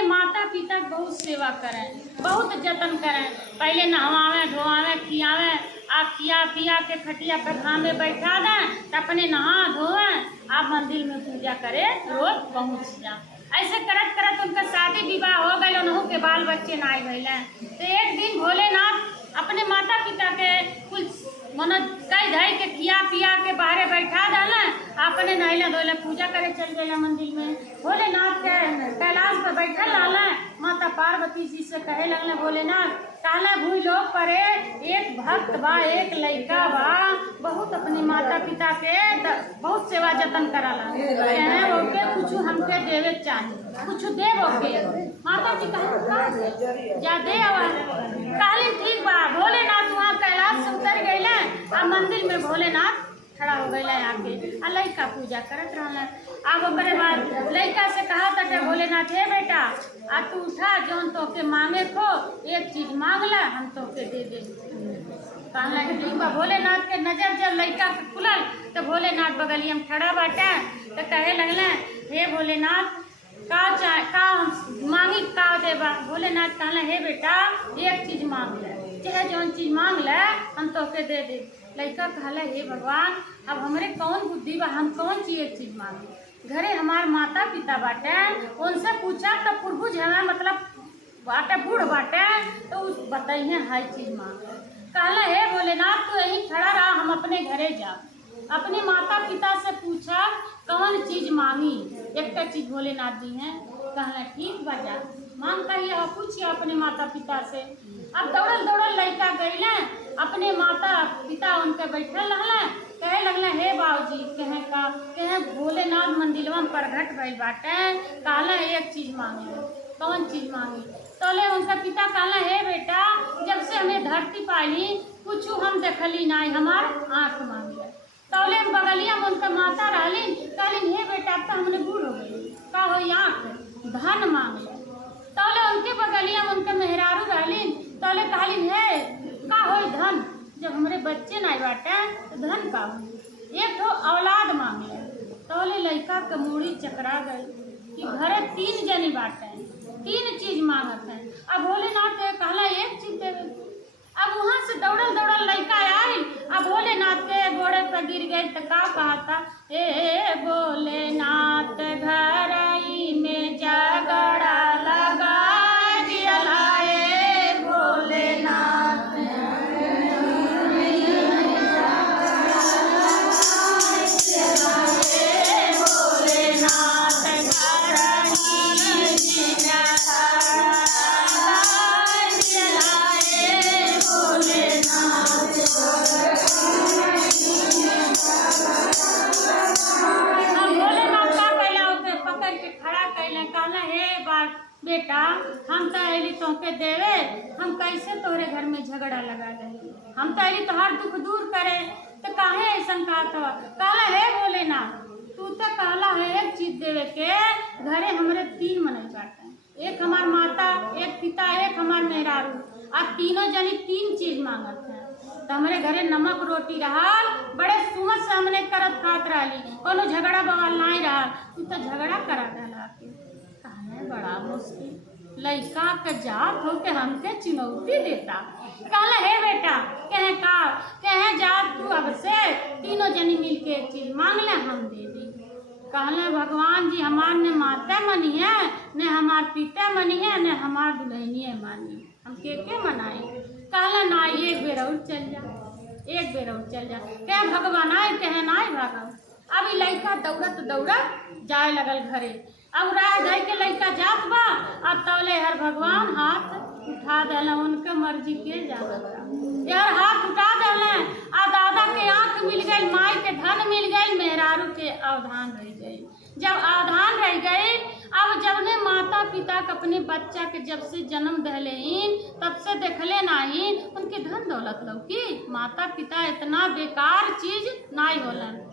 अपने माता पिता की बहुत सेवा करें, बहुत जतन करें। पहले नहवावे धोआवे खियावे, आप खिया पिया के खटिया पर खामे बैठा दें, तो अपने नहा धोएं, आप मंदिर में पूजा करे रोज पहुँच जाए। ऐसे करत करत उनका शादी विवाह हो गए, उन्हों के बाल बच्चे ना भैल। तो एक दिन भोलेनाथ अपने माता पिता के कुछ मन कई धई के खिया पिया के बाहरे बैठा दें, अपने नहला धोले पूजा करे चल गए मंदिर में। भोलेनाथ के कैलाश पर बैठल रहल, माता पार्वती जी से कहे लगल, भोलेनाथ काला भूल लोग परे एक भक्त बा, एक लड़का बा, बहुत अपने माता पिता के बहुत सेवा जतन कराला, ओके कुछ हमके देवे चाहिए, कुछ देव ओके। माता जी कहे जा दे कहली ठीक बा। भोलेनाथ वहाँ कैलाश से उतर गए, आ मंदिर में भोलेनाथ खड़ा हो गए आके, आ लड़का पूजा करत रहल। अब ओकरे बाद लड़का से कहा था भोलेनाथ, हे बेटा आ तू उठा, जौन तो के मांगे खो, एक चीज मांग ला, हम तो के दे दे। कहला ठीक बा। भोलेनाथ के नजर जब लड़का के खुलल, तो भोलेनाथ बगलिया में खड़ा बाटे, तो कहे लगल, हे भोलेनाथ का मांगी का देबा। भोलेनाथ कहला, हे बेटा एक चीज मांग ले, चाहे जौन चीज मांग ले हम तो के दे दे। लड़का कहला, हे भगवान अब हमरे कौन बुद्धि बा, हम कौन सी एक चीज मांगे। घरे हमार माता पिता बाटे, उनसे पूछा तो पुरबुझ हमें मतलब बाटे बूढ़ बाटे, तो उस बताइए हाई चीज मांग। कहला, हे भोलेनाथ तू यहीं खड़ा रहा, हम अपने घरे जा। अपने माता पिता से पूछा कौन चीज मांगी, एक चीज भोलेनाथ दी है। कहला ठीक बजा मांग कहिए, पूछिए अपने माता पिता से। अब दौड़ल दौड़ल लड़का गईले, अपने माता पिता उनके बैठल रहल, कहे लगल, हे बाबूजी कहे भोलेनाथ मंदिरवा में प्रगट भइल बाटे, कहला एक चीज मांगे। कौन चीज मांगी? तोले उनका पिता कहला, हे बेटा जब से हमें धरती पाली कुछ हम देखली नहीं, हमार आँख मांगे। तोले बगलिया में उनका माता रहलिन, कहलिन हे बेटा अब तो हमने बूढ़ हो गई, का हो आँख धन मांग ले। तोले उनके बगलिया में उनके मेहरारू रहलिन, तोले कहलिन हे का हो धन, जब हमारे बच्चे नहीं बाटे तो धन का हो, एक तो औलाद मांग ले। तोले लड़का के मूड़ी चकरा गई कि घरे 3 जनी बाटे, 3 चीज मांगत है। अब भोलेनाथ के कहला एक चीज देवे। अब वहाँ से दौड़ल दौड़ल लड़का आई, अब भोलेनाथ के गोड़े पर गिर गई, तो का कहता, हे भोलेनाथ घर में झगड़ा लगा दिया, हे भोलेनाथ बेटा हम तो अली तोहके देवे, हम कैसे तोहरे घर में झगड़ा लगा गए, हम तो अली तोहार दुख दूर करे, तो काहे ऐसा कहला, हे भोलेनाथ तू तो कहला है एक चीज देवे के, घरे हमारे 3 मनई बाटे, एक हमार माता, एक पिता, एक हमार मेहरारू, अब तीनों जनी 3 चीज मांगत है। तो हमारे घरे नमक रोटी रहल, बड़े सुमत से हमने करत खात रही, कोनो झगड़ा बवाल नहीं रहा, तू तो झगड़ा करा डाला के। कहने बड़ा मुश्किल लड़का के जात हो के हमके चुनौती देता। कहला हे बेटा कहे जात तू अब से तीनों जनी मिल के एक चीज मांग ले, हम दे दी। कहले भगवान जी हमार ने माता मनी है, न हमार पिता मनी है, न हमार दुल्हनिए मानी, हम के मनाई। कहला ना एक बेर और चल जा, एक बेर और चल जा। क्या भगवान आए कहे ना भागम। अब लड़का दौड़त दौड़त जाए लगल घरे, अब राह धई के लड़का जात बा, अब तौले हर भगवान हाथ उठा दिला, उनके मर्जी के जाता यार हाथ उठा दिला। आ दादा के आँख मिल गई, माई के धन मिल गई, मेहरारू के अवधान रह गई। जब अवधान रह गई, अब जब ने माता पिता के अपने बच्चा के जब से जन्म दहले तब से देखले नहीं, उनके धन दौलत लौकी। माता पिता इतना बेकार चीज नहीं होलन।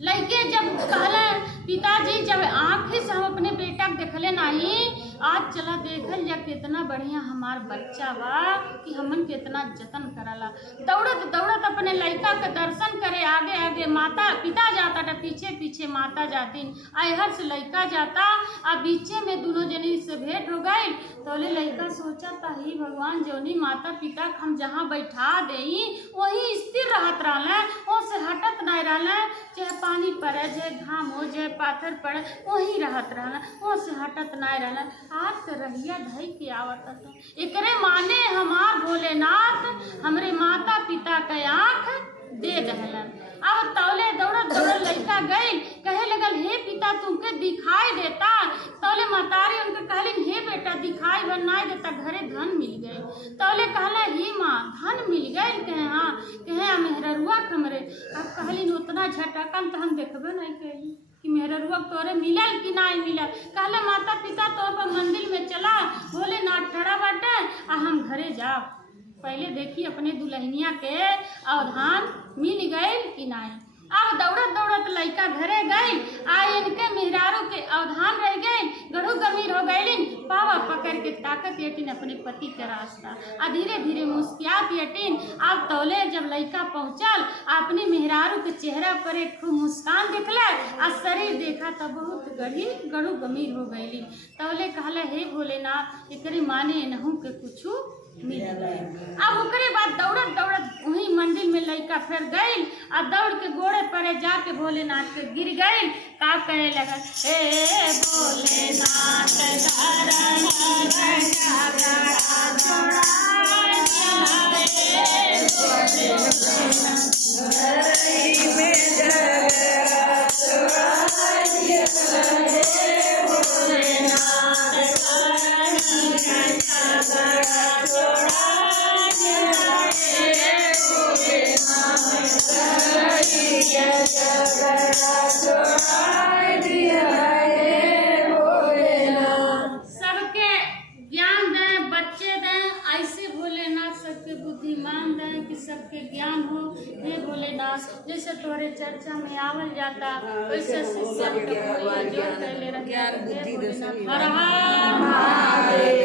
लड़के जब कहले पिताजी जब आँख से हम अपने बेटा के देखले नहीं, आज चला देखल जा कितना बढ़िया हमार बच्चा बा कि हमन कितना जतन करला। दौड़त दौड़त अपने लड़का के दर्शन करे आगे आगे माता पिता जाता था, पीछे पीछे माता जाती। अहर से लड़का जाता आ बीचे में दोनों जनी से भेंट हो गई। तो लड़का सोचा था ही भगवान जोनी माता पिता हम जहाँ बैठा देई वही स्थिर रहत रहले, वो से हटत नहीं रहले। चाहे पानी पड़े, चाहे घाम हो, चाहे पाथर पड़े, वही रहत रहले, वो से हटत नहीं रहले। आज से रहिया धई के आवत था। एकरे माने हमार भोलेनाथ हमरे माता पिता के आँख दे दहलन। अब तौले दौड़त दौड़त लड़का गई, कहे लगल हे पिता तुमके दिखाई देता। तौले मातारी उनके कहलिन हे बेटा दिखाई बनाई देता, घरे धन मिल गए। तौले कहला ही माँ धन मिल गए? कहे हाँ। कहे मेहररुआ हमरे। अब कहलिन उतना झटकन तो हम देखबे नहीं कही कि मेहररुआ तोरे मिलल कि नहीं मिलल। कहले माता पिता तो पर मंदिर में चला, भोलेनाथ ठड़ा बाटे आ हम घरे जाओ, पहले देखी अपने दुल्हनिया के अवधान मिल गए कि नहीं। अब दौड़त दौड़त लड़का घरे गई, आ इनके मेहरारू के अवधान रह गए, गढ़ू गमीर हो गईलिन। पावा पकड़ के ताकत यटीन अपने पति के रास्ता आ धीरे धीरे मुस्कियात यटीन। अब तौले जब लड़का पहुँचल अपने मेहरारू के चेहरा पर एक खूब मुस्कान दिखला आ शरीर देखा तब बहुत गढ़ू गमीर हो गईलिन। तौले कहला हे भोलेनाथ एकरे माने नहू के कुछू मिल गए। अब ओकरे बाद दौड़त दौड़त वही मंदिर में लड़का फिर गई, अब दौड़ के गोड़े परे जाके भोलेनाथ के गिर गई। का कहे लगा हे भोलेनाथ सबके ज्ञान दें, बच्चे दें, ऐसे भोलेनाथ सबके बुद्धिमान दें कि सबके ज्ञान हो। हे भोलेनाथ जैसे तोरे चर्चा में आवल जाता वैसे शिष्य के जोड़ कैले रखे। हर हर